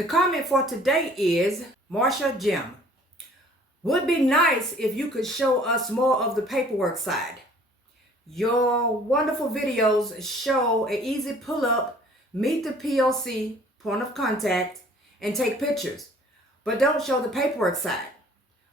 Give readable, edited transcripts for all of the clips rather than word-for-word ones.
The comment for today is Marsha Jim. Would be nice if you could show us more of the paperwork side. Your wonderful videos show an easy pull-up, meet the POC, point of contact, and take pictures, but don't show the paperwork side.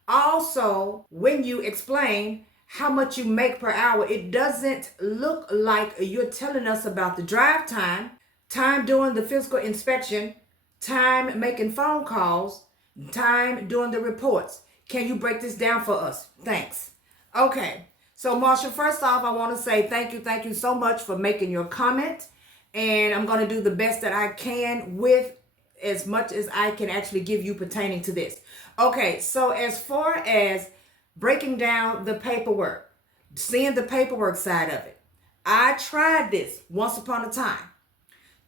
Also, when you explain how much you make per hour, it doesn't look like you're telling us about the drive time, time doing the physical inspection, time making phone calls, time doing the reports. Can you break this down for us? Thanks. Okay, so Marsha, first off, I want to say thank you so much for making your comment, and I'm going to do the best that I can with as much as I can actually give you pertaining to this. Okay, so as far as breaking down the paperwork, seeing the paperwork side of it, I tried this once upon a time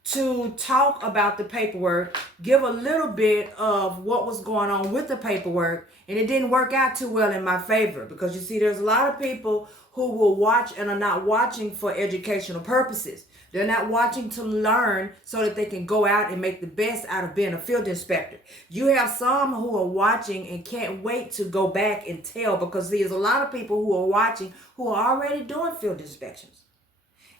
to talk about the paperwork, give a little bit of what was going on with the paperwork, and it didn't work out too well in my favor because you see there's a lot of people who will watch and are not watching for educational purposes. They're not watching to learn so that they can go out and make the best out of being a field inspector. You have some who are watching and can't wait to go back and tell, because there's a lot of people who are watching who are already doing field inspections.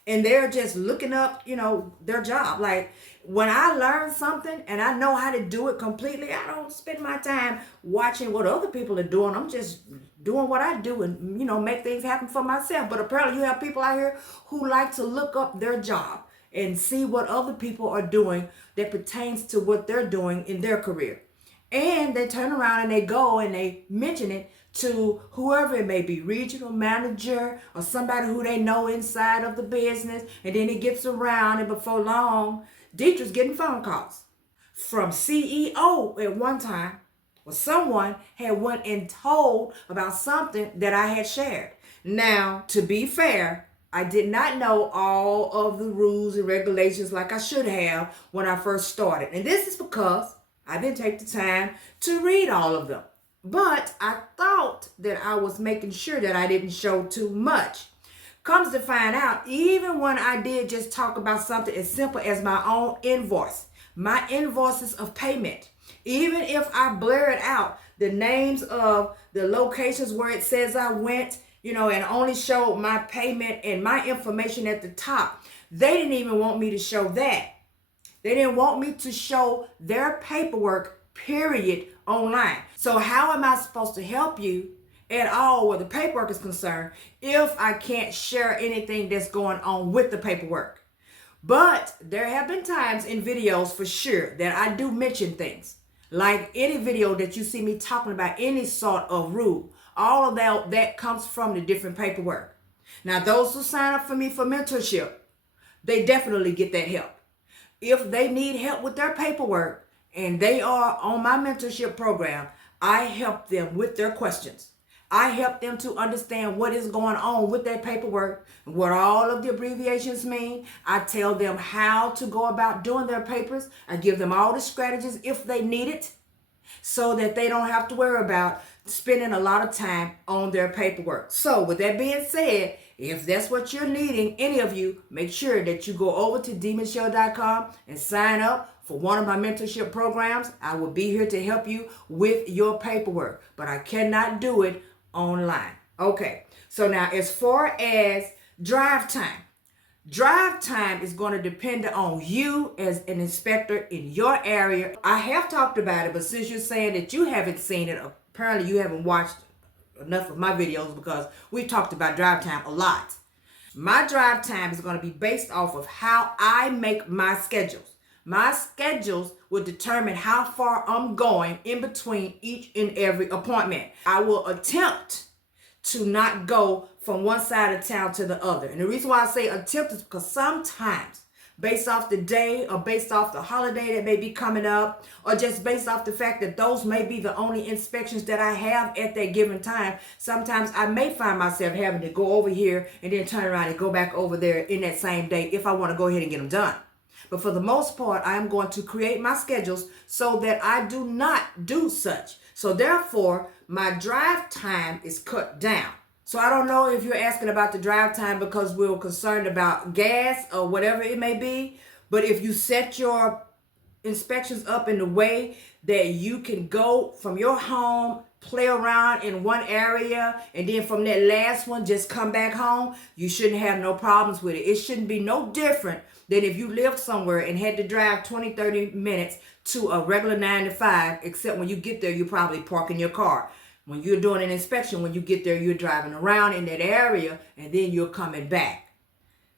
And they're just looking up, their job. Like when I learn something and I know how to do it completely, I don't spend my time watching what other people are doing. I'm just doing what I do and, make things happen for myself. But apparently you have people out here who like to look up their job and see what other people are doing that pertains to what they're doing in their career. And they turn around and they go and they mention it to whoever it may be, regional manager or somebody who they know inside of the business. And then it gets around, and before long, Deidre's getting phone calls from CEO at one time, or someone had went and told about something that I had shared. Now, to be fair, I did not know all of the rules and regulations like I should have when I first started. And this is because I didn't take the time to read all of them. But I thought that I was making sure that I didn't show too much. Comes to find out, even when I did just talk about something as simple as my own invoice, my invoices of payment, even if I blurred out the names of the locations where it says I went, and only showed my payment and my information at the top, they didn't even want me to show that. They didn't want me to show their paperwork, period, online. So how am I supposed to help you at all where the paperwork is concerned if I can't share anything that's going on with the paperwork? But there have been times in videos for sure that I do mention things. Like any video that you see me talking about any sort of rule, all of that comes from the different paperwork. Now, those who sign up for me for mentorship, they definitely get that help. If they need help with their paperwork and they are on my mentorship program, I help them with their questions. I help them to understand what is going on with their paperwork, what all of the abbreviations mean. I tell them how to go about doing their papers. I give them all the strategies if they need it, so that they don't have to worry about spending a lot of time on their paperwork. So with that being said, if that's what you're needing, any of you, make sure that you go over to dmichelle.com and sign up for one of my mentorship programs. I will be here to help you with your paperwork, but I cannot do it online. Okay, so now as far as drive time is going to depend on you as an inspector in your area. I have talked about it, but since you're saying that you haven't seen it, apparently you haven't watched enough of my videos, because we talked about drive time a lot. My drive time is going to be based off of how I make my schedules. My schedules will determine how far I'm going in between each and every appointment. I will attempt to not go from one side of town to the other. And the reason why I say attempt is because sometimes, based off the day or based off the holiday that may be coming up, or just based off the fact that those may be the only inspections that I have at that given time, sometimes I may find myself having to go over here and then turn around and go back over there in that same day if I want to go ahead and get them done. But for the most part, I am going to create my schedules so that I do not do such. So therefore, my drive time is cut down. So I don't know if you're asking about the drive time because we're concerned about gas or whatever it may be. But if you set your inspections up in the way that you can go from your home, play around in one area, and then from that last one just come back home, you shouldn't have no problems with it. It shouldn't be no different than if you lived somewhere and had to drive 20-30 minutes to a regular 9 to 5, except when you get there, you probably park in your car. When you're doing an inspection, when you get there, you're driving around in that area, and then you're coming back.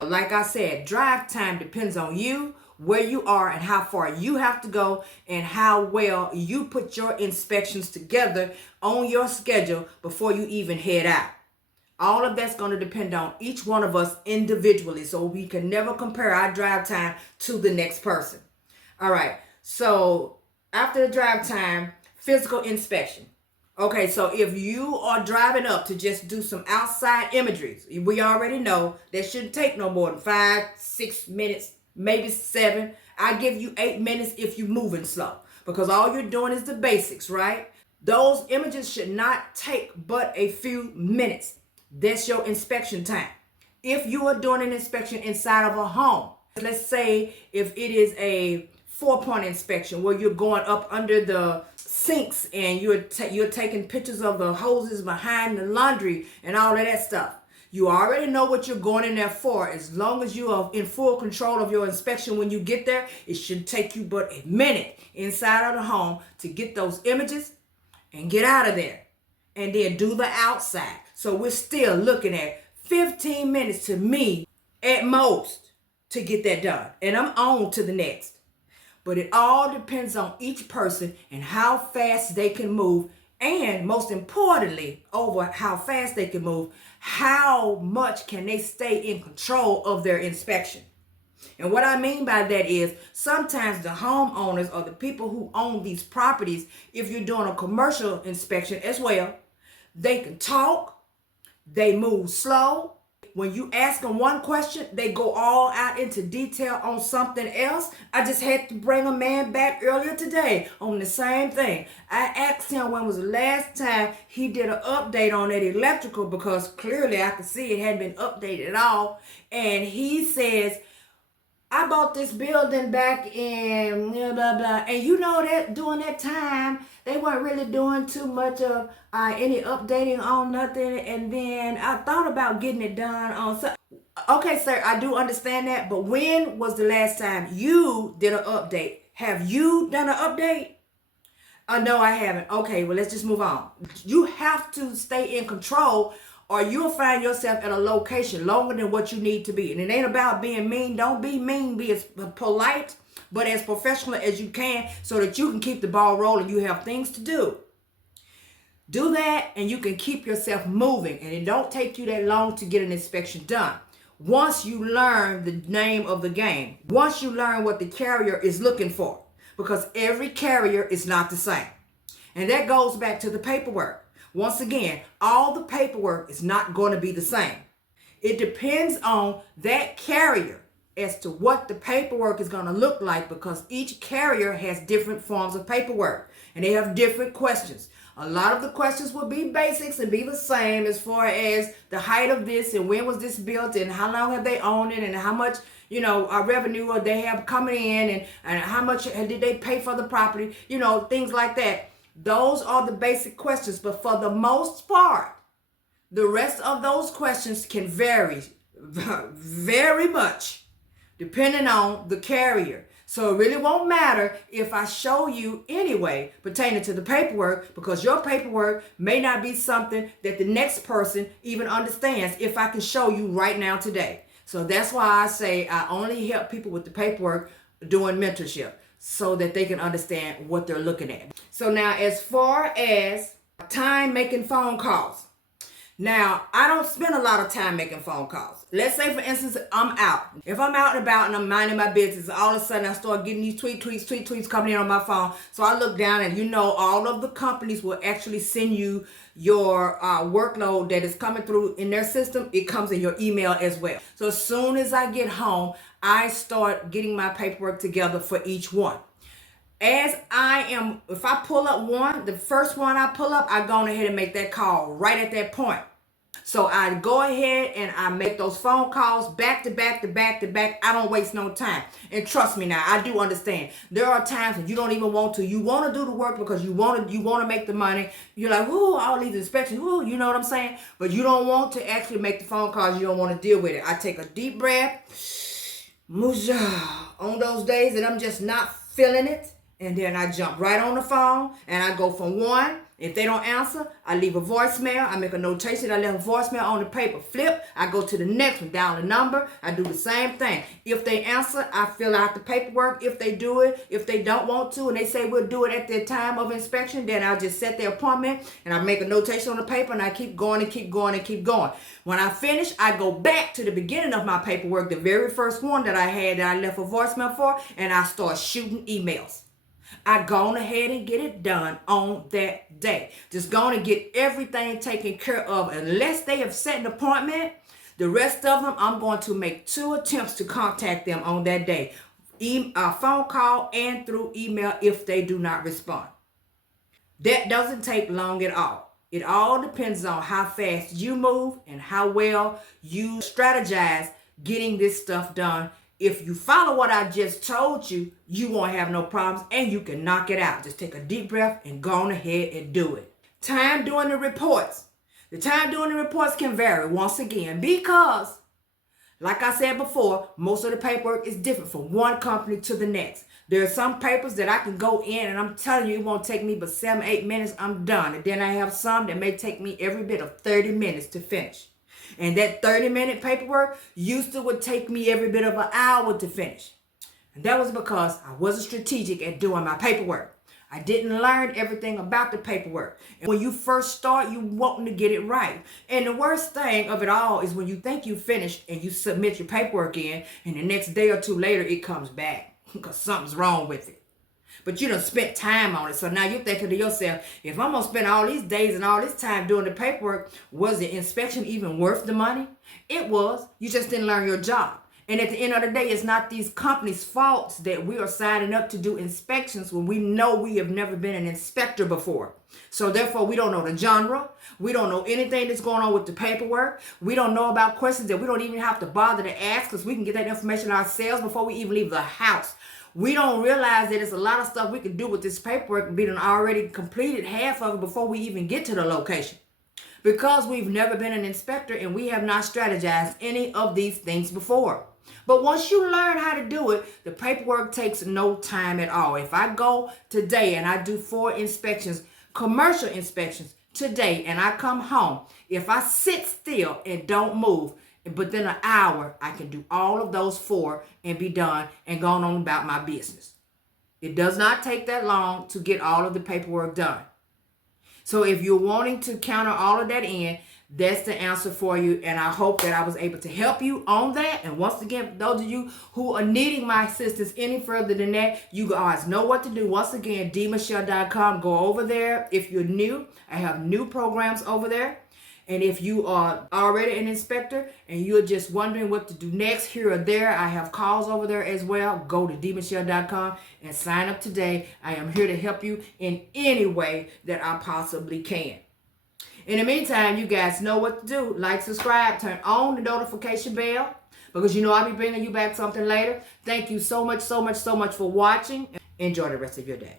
Like I said, drive time depends on you, where you are, and how far you have to go, and how well you put your inspections together on your schedule before you even head out. All of that's going to depend on each one of us individually, so we can never compare our drive time to the next person. All right, so after the drive time, physical inspection. Okay, so if you are driving up to just do some outside imagery, we already know that shouldn't take no more than 5-6 minutes, maybe 7. I give you 8 minutes if you're moving slow, because all you're doing is the basics, right? Those images should not take but a few minutes. That's your inspection time. If you are doing an inspection inside of a home, let's say if it is a 4-point inspection where you're going up under the sinks and you're taking pictures of the hoses behind the laundry and all of that stuff. You already know what you're going in there for. As long as you are in full control of your inspection when you get there, it should take you but a minute inside of the home to get those images and get out of there. And then do the outside. So we're still looking at 15 minutes to me at most to get that done. And I'm on to the next. But it all depends on each person and how fast they can move. And most importantly, over how fast they can move, how much can they stay in control of their inspection. And what I mean by that is sometimes the homeowners or the people who own these properties, if you're doing a commercial inspection as well, they can talk, they move slow. When you ask them one question, they go all out into detail on something else. I just had to bring a man back earlier today on the same thing. I asked him when was the last time he did an update on that electrical, because clearly I could see it hadn't been updated at all. And he says, I bought this building back in blah, blah, blah. And you know that during that time, they weren't really doing too much of any updating on nothing. And then I thought about getting it done on something. Okay, sir, I do understand that. But when was the last time you did an update? Have you done an update? No, I haven't. Okay, well, let's just move on. You have to stay in control, or you'll find yourself at a location longer than what you need to be. And it ain't about being mean. Don't be mean. Be as polite, but as professional as you can, so that you can keep the ball rolling. You have things to do. Do that, and you can keep yourself moving. And it don't take you that long to get an inspection done. Once you learn the name of the game, once you learn what the carrier is looking for, because every carrier is not the same. And that goes back to the paperwork. Once again, all the paperwork is not going to be the same. It depends on that carrier as to what the paperwork is going to look like, because each carrier has different forms of paperwork and they have different questions. A lot of the questions will be basics and be the same, as far as the height of this and when was this built and how long have they owned it and how much revenue they have coming in and how much did they pay for the property, things like that. Those are the basic questions, but for the most part, the rest of those questions can vary very much depending on the carrier. So it really won't matter if I show you anyway pertaining to the paperwork, because your paperwork may not be something that the next person even understands if I can show you right now today. So that's why I say I only help people with the paperwork doing mentorship, so that they can understand what they're looking at. So now, as far as time making phone calls. Now, I don't spend a lot of time making phone calls. Let's say, for instance, I'm out. If I'm out and about and I'm minding my business, all of a sudden I start getting these tweets coming in on my phone. So I look down and all of the companies will actually send you your workload that is coming through in their system. It comes in your email as well. So as soon as I get home, I start getting my paperwork together for each one. If I pull up one, the first one I pull up, I go ahead and make that call right at that point. So I go ahead and I make those phone calls back to back to back to back. I don't waste no time. And trust me now, I do understand. There are times when you don't even want to. You want to do the work because you want to make the money. You're like, whoo, all these inspections, whoo, you know what I'm saying? But you don't want to actually make the phone calls. You don't want to deal with it. I take a deep breath, on those days that I'm just not feeling it. And then I jump right on the phone and I go from one. If they don't answer, I leave a voicemail. I make a notation. I left a voicemail on the paper. Flip. I go to the next one. Down the number. I do the same thing. If they answer, I fill out the paperwork. If they do it, if they don't want to, and they say we'll do it at the time of inspection, then I'll just set their appointment and I make a notation on the paper and I keep going and keep going and keep going. When I finish, I go back to the beginning of my paperwork, the very first one that I had that I left a voicemail for, and I start shooting emails. I gone ahead and get it done on that day. Just going to get everything taken care of. Unless they have set an appointment, the rest of them, I'm going to make 2 attempts to contact them on that day. Phone call and through email if they do not respond. That doesn't take long at all. It all depends on how fast you move and how well you strategize getting this stuff done. If you follow what I just told you, you won't have no problems and you can knock it out. Just take a deep breath and go on ahead and do it. Time doing the reports. The time doing the reports can vary once again because, like I said before, most of the paperwork is different from one company to the next. There are some papers that I can go in and I'm telling you it won't take me but 7-8 minutes, I'm done. And then I have some that may take me every bit of 30 minutes to finish. And that 30-minute paperwork would take me every bit of an hour to finish. And that was because I wasn't strategic at doing my paperwork. I didn't learn everything about the paperwork. And when you first start, you wanting to get it right. And the worst thing of it all is when you think you finished and you submit your paperwork in, and the next day or two later, it comes back because something's wrong with it. But you done spent time on it. So now you're thinking to yourself, if I'm going to spend all these days and all this time doing the paperwork, was the inspection even worth the money? It was. You just didn't learn your job. And at the end of the day, it's not these companies' faults that we are signing up to do inspections when we know we have never been an inspector before. So therefore, we don't know the genre. We don't know anything that's going on with the paperwork. We don't know about questions that we don't even have to bother to ask because we can get that information ourselves before we even leave the house. We don't realize that there's a lot of stuff we can do with this paperwork and be done already completed half of it before we even get to the location. Because we've never been an inspector and we have not strategized any of these things before. But once you learn how to do it, the paperwork takes no time at all. If I go today and I do 4 inspections, commercial inspections today, and I come home, if I sit still and don't move, but then an hour, I can do all of those 4 and be done and going on about my business. It does not take that long to get all of the paperwork done. So if you're wanting to counter all of that in, that's the answer for you. And I hope that I was able to help you on that. And once again, for those of you who are needing my assistance any further than that, you guys know what to do. Once again, dmichelle.com. Go over there. If you're new, I have new programs over there. And if you are already an inspector and you're just wondering what to do next here or there, I have calls over there as well. Go to dmichelle.com and sign up today. I am here to help you in any way that I possibly can. In the meantime, you guys know what to do. Like, subscribe, turn on the notification bell because you know I'll be bringing you back something later. Thank you so much for watching. Enjoy the rest of your day.